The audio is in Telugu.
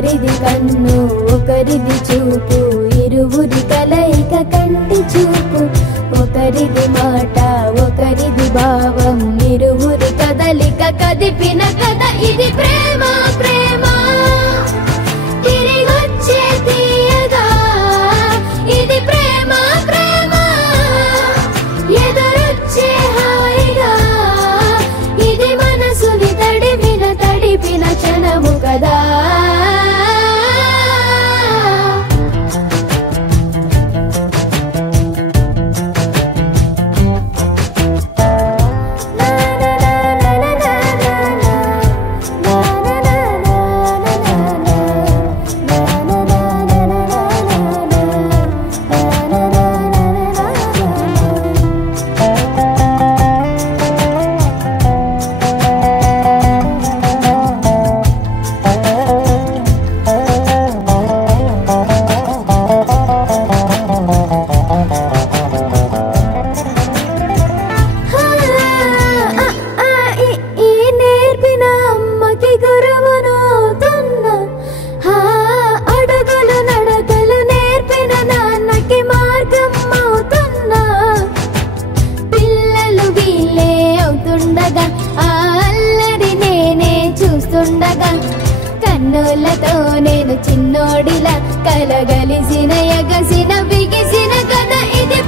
ఒకరిది కన్ను ఒకరిది చూపు ఇరువురి కలయిక కంటి చూపు ఒకరిది మాట ఒకరిది భావం ఇరువురి కదలిక కదిపిన కథ ఇది ప్రేమ ప్రేమ తిరిగొచ్చే తీయగా ఇది ప్రేమ ప్రేమ ఎదురొచ్చే హాయిగా ఇది మనసుని తడిపిన క్షణము కదా కన్నులతో నేను చిన్నోడిలా కలగలిసిన ఎగసిన బిగిసిన కథ ఇది